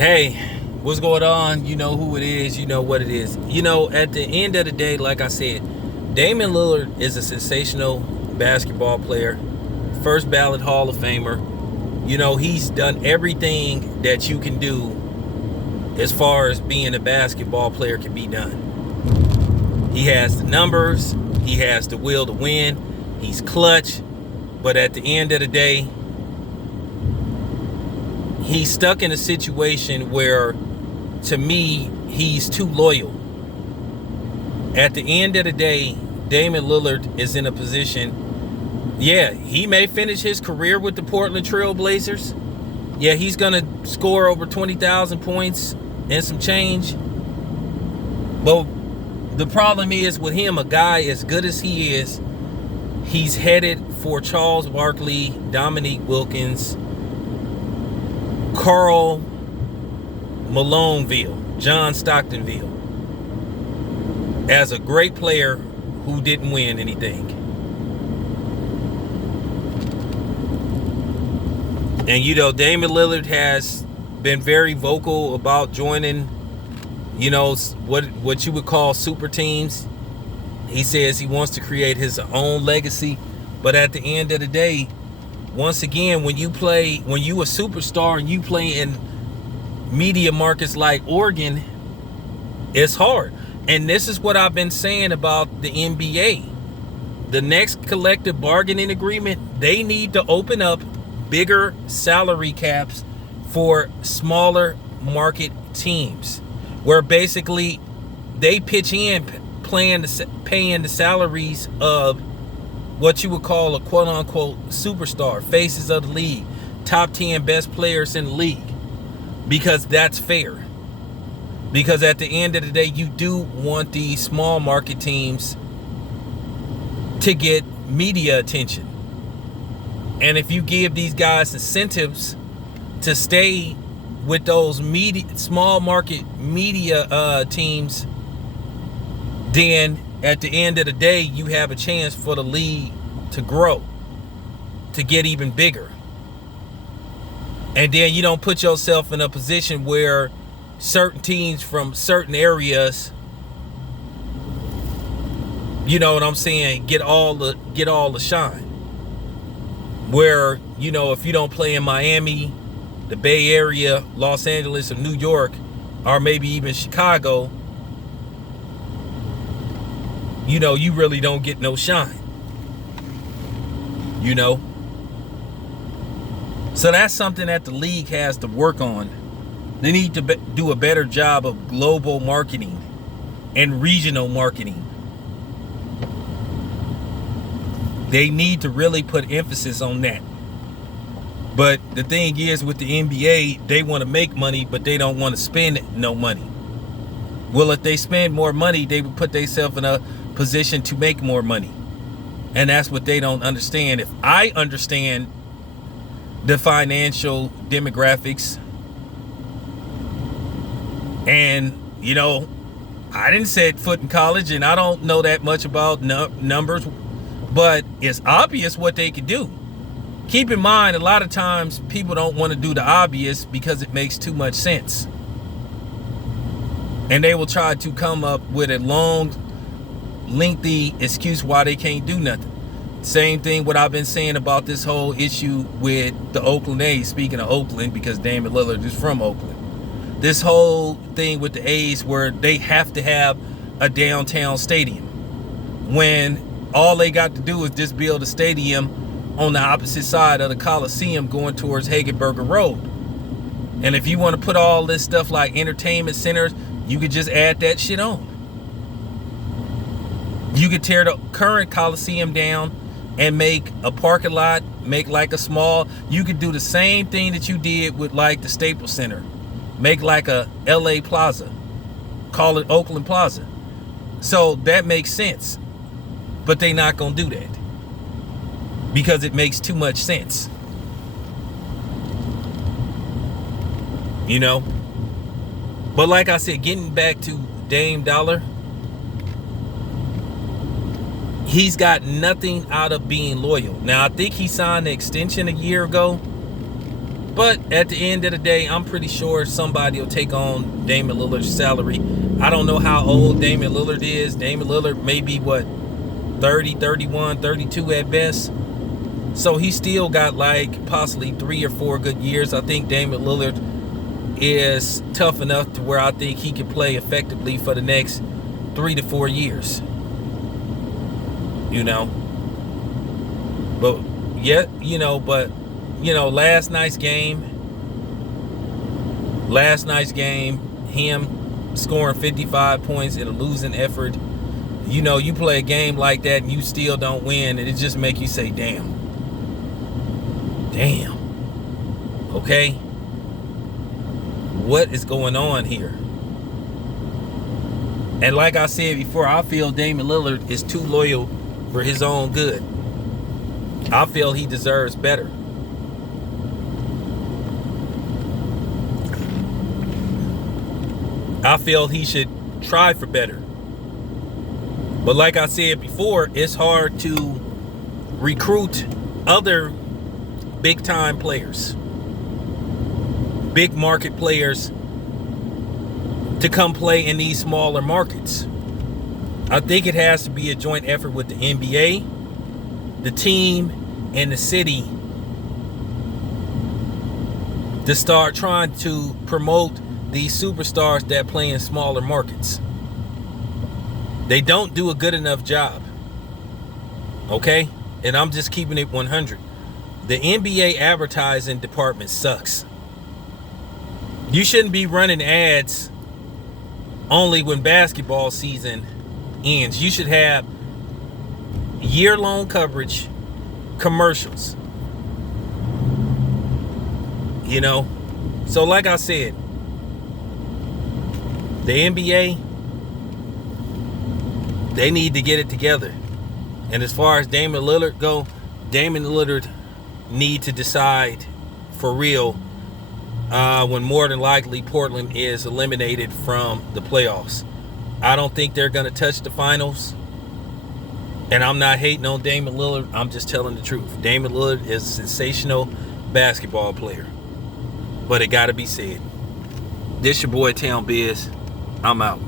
Hey, what's going on? You know who it is. You know what it is. At the end of the day, like I said, Damian Lillard is a sensational basketball player. First ballot Hall of Famer. He's done everything that you can do as far as being a basketball player can be done. He has the numbers. He has the will to win. He's clutch. But at the end of the day, he's stuck in a situation where, to me, he's too loyal. At the end of the day, Damian Lillard is in a position, he may finish his career with the Portland Trail Blazers. Yeah, he's going to score over 20,000 points and some change. But the problem is with him, a guy as good as he is, he's headed for Charles Barkley, Dominique Wilkins, Karl Maloneville, John Stocktonville, as a great player who didn't win anything. And Damian Lillard has been very vocal about joining, what you would call super teams. He says he wants to create his own legacy. But at the end of the day, once again, when you a superstar and you play in media markets like Oregon, it's hard. And this is what I've been saying about the NBA. The next collective bargaining agreement, they need to open up bigger salary caps for smaller market teams, where basically they pitch in paying the salaries of what you would call a quote-unquote superstar, faces of the league, top 10 best players in the league, because that's fair. Because at the end of the day, you do want these small market teams to get media attention. And if you give these guys incentives to stay with those small market media teams, then at the end of the day, you have a chance for the league to grow, to get even bigger. And then you don't put yourself in a position where certain teams from certain areas, you know what I'm saying, get all the shine. Where, if you don't play in Miami, the Bay Area, Los Angeles, or New York, or maybe even Chicago, you really don't get no shine. So that's something that the league has to work on. They need to do a better job of global marketing and regional marketing. They need to really put emphasis on that. But the thing is, with the NBA, they want to make money, but they don't want to spend no money. Well, if they spend more money, they would put themselves in a position to make more money. And that's what they don't understand. If I understand the financial demographics, and I didn't set foot in college and I don't know that much about numbers, but it's obvious what they can do. Keep in mind, a lot of times people don't want to do the obvious because it makes too much sense. And they will try to come up with a long, lengthy excuse why they can't do nothing. Same thing what I've been saying about this whole issue with the Oakland A's. Speaking of Oakland, because Damian Lillard is from Oakland. This whole thing with the A's where they have to have a downtown stadium, when all they got to do is just build a stadium on the opposite side of the Coliseum going towards Hagenberger Road. And if you want to put all this stuff like entertainment centers, you could just add that shit on. You could tear the current Coliseum down and make a parking lot, make like a small, you could do the same thing that you did with like the Staples Center. Make like a LA Plaza. Call it Oakland Plaza. So that makes sense. But they're not going to do that. Because it makes too much sense. But like I said, getting back to Dame Dollar, he's got nothing out of being loyal. Now, I think he signed an extension a year ago. But at the end of the day, I'm pretty sure somebody will take on Damian Lillard's salary. I don't know how old Damian Lillard is. Damian Lillard may be, 30, 31, 32 at best. So he still got like possibly 3 or 4 good years. I think Damian Lillard is tough enough to where I think he can play effectively for the next 3 to 4 years. You know. But yeah, last night's game, him scoring 55 points in a losing effort. You play a game like that and you still don't win, and it just make you say, damn. Okay. What is going on here? And like I said before, I feel Damian Lillard is too loyal for his own good. I feel he deserves better. I feel he should try for better. But like I said before, it's hard to recruit other big time players, big market players, to come play in these smaller markets. I think it has to be a joint effort with the NBA, the team, and the city to start trying to promote these superstars that play in smaller markets. They don't do a good enough job. Okay? And I'm just keeping it 100. The NBA advertising department sucks. You shouldn't be running ads only when basketball season ends. You should have year-long coverage, commercials. So like I said, the NBA, they need to get it together. And as far as Damian Lillard go, Damian Lillard need to decide for real when more than likely Portland is eliminated from the playoffs. I don't think they're going to touch the finals. And I'm not hating on Damian Lillard. I'm just telling the truth. Damian Lillard is a sensational basketball player. But it got to be said. This your boy Town Biz. I'm out.